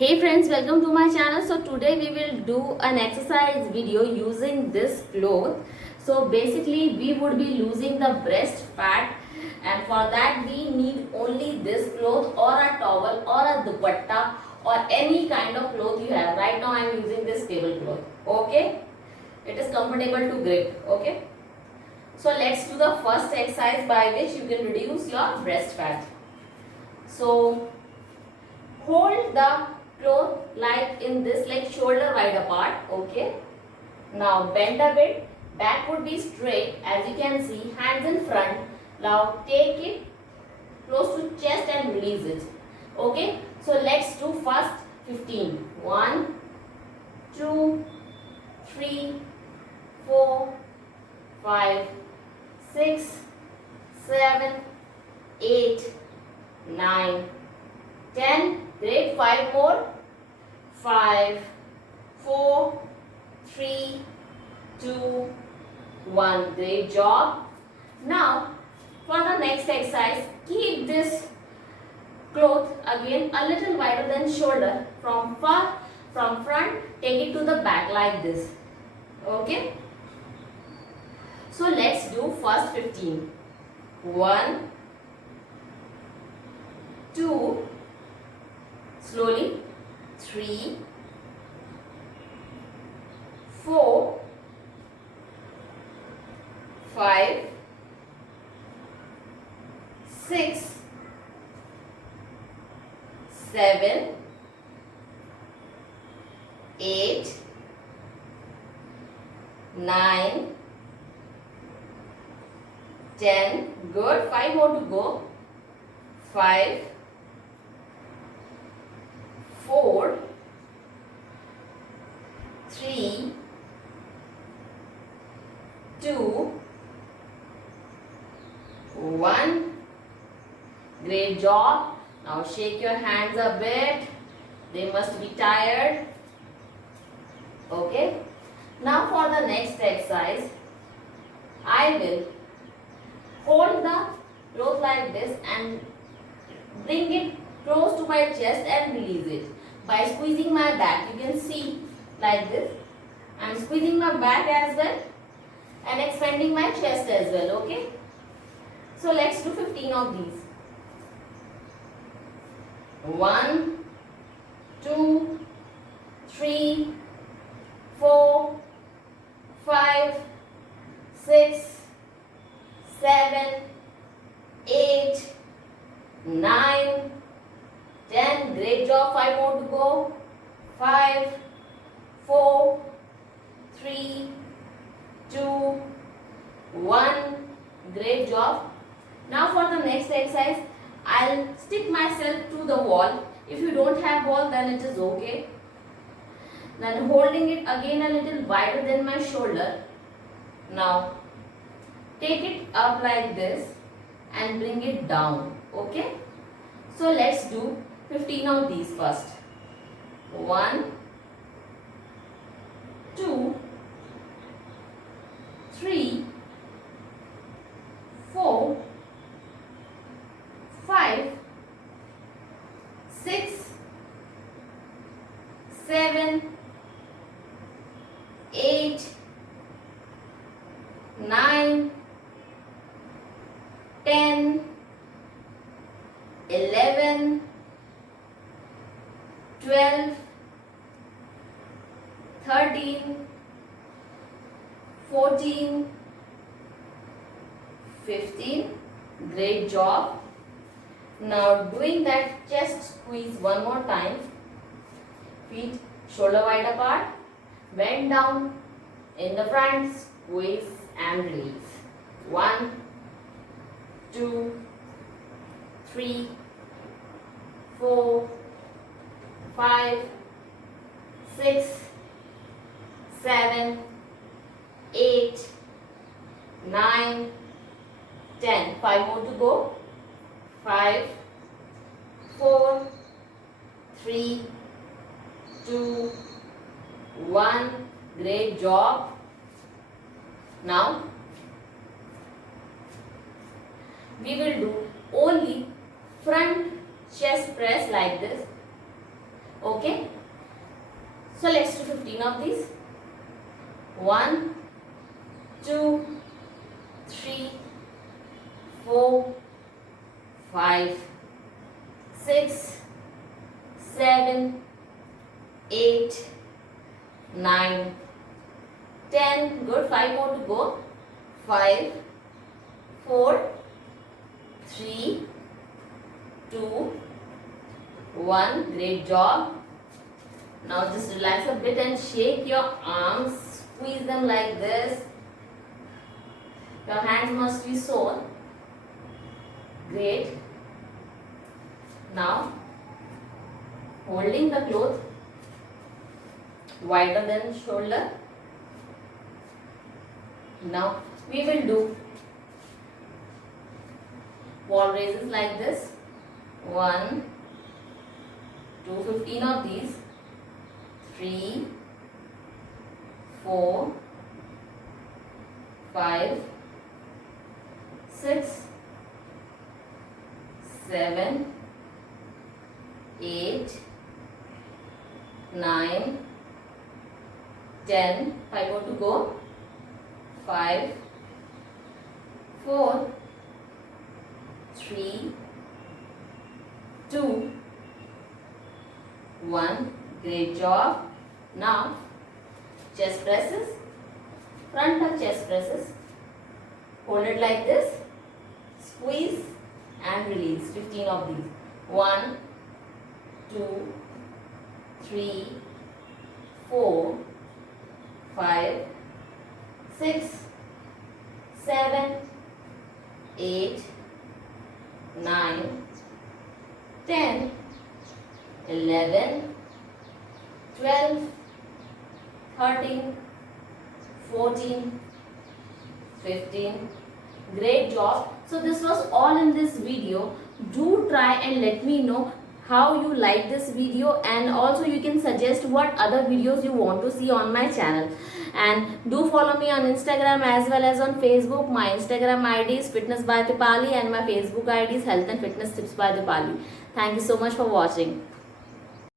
Hey friends, welcome to my channel. So today we will do an exercise video using this cloth. So basically we would be losing the breast fat, and for that we need only this cloth or a towel or a dupatta or any kind of cloth you have. Right now I am using this tablecloth. Okay, it is comfortable to grip. Okay, so let's do the first exercise by which you can reduce your breast fat. So hold the cloth like in this, like shoulder wide apart. Okay, now bend a bit, back would be straight as you can see, hands in front. Now take it close to chest and release it. Okay, so let's do first 15. 1 2 3 4 5 6 7 8 9 10. Great. 5 more. 5 4 3 2 1. Great job. Now for the next exercise, keep this cloth again a little wider than shoulder. From front, take it to the back like this. Okay, so let's do first 15. 1 2, slowly, 3 4 5 6 7 8 9 10. Good. 5 more to go. 5 4 3 2 1. Great job. Now shake your hands a bit. They must be tired. Okay. Now for the next exercise, I will hold the cloth like this and bring it close to my chest and release it by squeezing my back. You can see like this. I am squeezing my back as well and expanding my chest as well. Okay, so let's do 15 of these. 1 2 3 4 5 6 7 8 9 10. Great job. 5 more to go. 5 4 3 2 1. Great job. Now for the next exercise, I'll stick myself to the wall. If you don't have wall, then it is okay. Then holding it again a little wider than my shoulder. Now take it up like this and bring it down. Okay, so let's do 15 of these first. 1 2 3 4 5 6 7 8 9 10 11 12 13 14 15. Great job. Now doing that chest squeeze one more time. Feet shoulder wide apart, bend down in the front, squeeze and release. 1 2 3 4 5 6 7 8 9 10. 5 more to go. 5 4 3 2 1. Great job. Now we will do only front chest press like this. Okay, so let's do 15 of these. 1, 2, 3, 4, 5, 6, 7, 8, 9, 10. Good. 5 more to go. 5, 4, 3, 2, 1. Great job. Now just relax a bit and shake your arms. Squeeze them like this. Your hands must be sore. Great. Now holding the cloth wider than shoulder. Now we will do wall raises like this. 1, 2, 15 of these. 3, 4, 5, 6, 7, 8, 9, 10. 5 more to go. 5, 4, 3, 2, 1. Great job. Now chest presses, front tuck chest presses. Hold it like this, squeeze and release. 15 of these. 1, 2, 3, 4, 5, 6, 7, 8, 9, 10, 11, 12, 13, 14, 15. Great job. So this was all in this video. Do try and let me know how you like this video, and also you can suggest what other videos you want to see on my channel. And do follow me on Instagram as well as on Facebook. My Instagram ID is Fitness by Dipali and my Facebook ID is Health and Fitness Tips by Dipali. Thank you so much for watching.